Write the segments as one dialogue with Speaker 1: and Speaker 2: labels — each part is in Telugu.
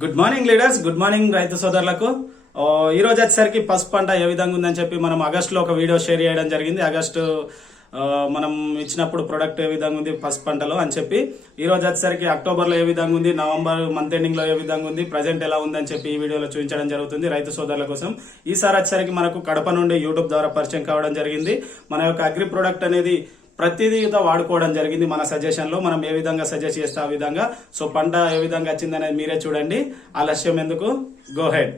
Speaker 1: Good morning leaders good morning రైతు సోదరులకు. ఈరోజు వచ్చేసరికి పసుపు పంట ఏ విధంగా ఉందని చెప్పి మనం ఆగస్టులో ఒక వీడియో షేర్ చేయడం జరిగింది. ఆగస్టు మనం ఇచ్చినప్పుడు ప్రొడక్ట్ ఏ విధంగా ఉంది పసుపు పంటలో అని చెప్పి. ఈ రోజు వచ్చేసరికి అక్టోబర్లో ఏ విధంగా ఉంది నవంబర్ మంత్ ఎండింగ్లో ఏ విధంగా ఉంది ప్రజెంట్ ఎలా ఉందని చెప్పి ఈ వీడియోలో చూపించడం జరుగుతుంది రైతు సోదరుల కోసం. ఈసారి వచ్చేసరికి మనకు కడప నుండి యూట్యూబ్ ద్వారా పరిచయం కావడం జరిగింది. మన యొక్క అగ్రి ప్రొడక్ట్ అనేది ప్రతిదీ వాడుకోవడం జరిగింది మన సజెషన్లో మనం ఏ విధంగా సజెస్ట్ చేస్తే ఆ విధంగా? సో పంట ఏ విధంగా వచ్చింది అనేది మీరే చూడండి. ఆలస్యం ఎందుకు? గోహెడ్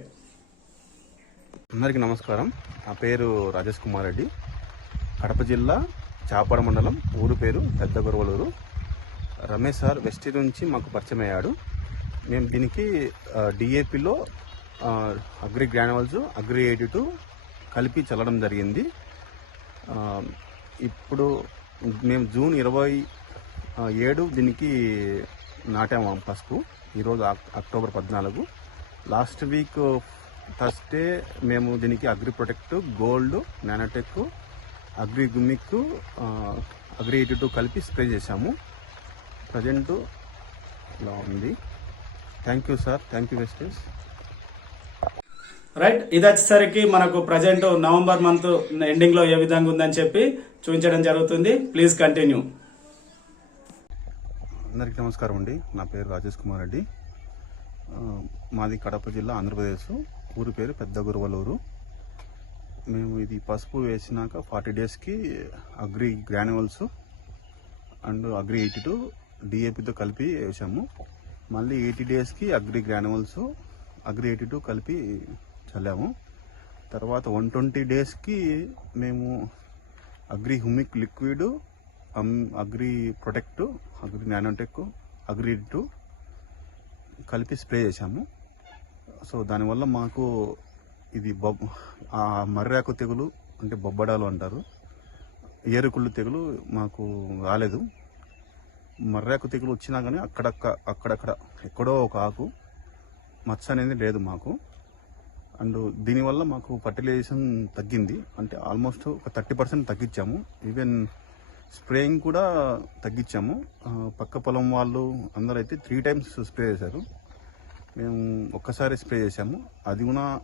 Speaker 2: అందరికీ నమస్కారం. నా పేరు రాజేష్ కుమార్ రెడ్డి. కడప జిల్లా చాపడ మండలం. ఊరు పేరు పెద్ద గొరవలూరు రమేష్ సార్ వెస్ట్ నుంచి మాకు పరిచయం అయ్యాడు. మేము దీనికి డిఏపిలో agri granules agri eighty two కలిపి చల్లడం జరిగింది. ఇప్పుడు మేము జూన్ ఇరవై ఏడు దీనికి నాటాము పసుపు. ఈరోజు అక్టోబర్ పద్నాలుగు. లాస్ట్ వీక్ థర్స్డే మేము దీనికి agri protect gold nanotech agri humic agri eighty కలిపి స్ప్రే చేశాము. ప్రజెంట్ ఇలా ఉంది. Thank you sir. Thank you wastage.
Speaker 1: Right? ఇది వచ్చేసరికి మనకు ప్రజెంట్ నవంబర్ మంత్ ఎండింగ్లో ఏ విధంగా ఉందని చెప్పి చూపించడం జరుగుతుంది. Please continue.
Speaker 2: అందరికీ నమస్కారం అండి. నా పేరు రాజేష్ కుమార్ రెడ్డి. మాది కడప జిల్లా ఆంధ్రప్రదేశ్. ఊరి పేరు పెద్ద గురువలూరు మేము ఇది పసుపు వేసినాక ఫార్టీ డేస్కి agri granules and agri eighty two డిఏపితో కలిపి వేసాము. మళ్ళీ ఎయిటీ డేస్కి agri granules agri eighty two కలిపి చల్లాము. తర్వాత వన్ ట్వంటీ డేస్కి మేము అగ్రి హుమిక్ లిక్విడ్ అమ్- agri protect agri nanotech agri two కలిపి స్ప్రే చేశాము. సో దానివల్ల మాకు ఇది బొబ్ ఆ మర్రాకు తెగులు అంటే బొబ్బడాలు అంటారు. ఏరుకుళ్ళు తెగులు మాకు రాలేదు. మర్రాకు తెగులు వచ్చినా కానీ అక్కడక్క అక్కడక్కడ ఎక్కడో ఒక ఆకు మచ్చ అనేది లేదు మాకు. అండ్ దీనివల్ల మాకు ఫర్టిలైజేషన్ తగ్గింది. అంటే ఆల్మోస్ట్ ఒక థర్టీ పర్సెంట్ తగ్గించాము. ఈవెన్ స్ప్రేయింగ్ కూడా తగ్గించాము. పక్క పొలం వాళ్ళు అందరూ అయితే త్రీ టైమ్స్ స్ప్రే చేశారు. మేము ఒక్కసారి స్ప్రే చేశాము. అది కూడా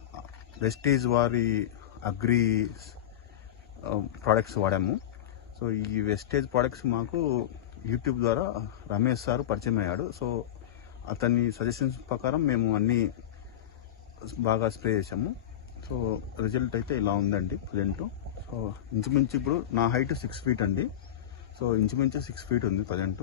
Speaker 2: వెస్టేజ్ వారి అగ్రి ప్రోడక్ట్స్ వాడాము. సో ఈ వెస్టేజ్ ప్రోడక్ట్స్ మాకు యూట్యూబ్ ద్వారా రమేష్ సార్ పరిచయం అయ్యాడు. సో అతని సజెషన్స్ ప్రకారం మేము అన్నీ బాగా స్ప్రే చేసాము సో రిజల్ట్ అయితే ఇలా ఉందండి ప్రజెంట్. సో ఇంచుమించు ఇప్పుడు నా హైట్ సిక్స్ ఫీట్ అండి. సో ఇంచుమించు సిక్స్ ఫీట్ ఉంది ప్రజెంట్.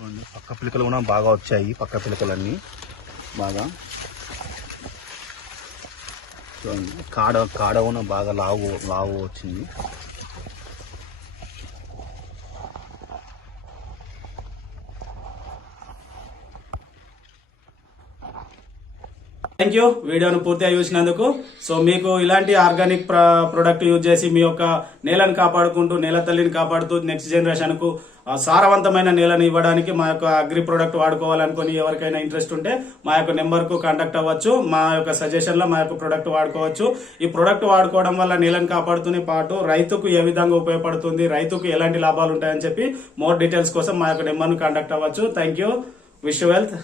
Speaker 2: చూడండి పక్క పిలకలు కూడా బాగా వచ్చాయి పక్క పిలకలన్నీ. బాగా. చూడండి. కాడ కాడ కూడా బాగా లావు లావు వచ్చింది.
Speaker 1: థ్యాంక్ యూ వీడియోను పూర్తిగా చూసినందుకు. సో మీకు ఇలాంటి ఆర్గానిక్ ప్రొడక్ట్ యూజ్ చేసి మీ యొక్క నేలను కాపాడుకుంటూ నేల తల్లిని కాపాడుతూ నెక్స్ట్ జనరేషన్కు సారవంతమైన నేలను ఇవ్వడానికి మా యొక్క అగ్రి ప్రొడక్ట్ వాడుకోవాలనుకుని ఎవరికైనా ఇంట్రెస్ట్ ఉంటే మా యొక్క నెంబర్కు కాంటాక్ట్ అవ్వచ్చు. మా యొక్క సజెషన్లో మా యొక్క ప్రొడక్ట్ వాడుకోవచ్చు. ఈ ప్రొడక్ట్ వాడుకోవడం వల్ల నేలను కాపాడుతూనే పాటు రైతుకు ఏ విధంగా ఉపయోగపడుతుంది రైతుకు ఎలాంటి లాభాలు ఉంటాయని చెప్పి మోర్ డీటెయిల్స్ కోసం మా యొక్క నెంబర్ను కాంటాక్ట్ అవ్వచ్చు. Thank you wish wealth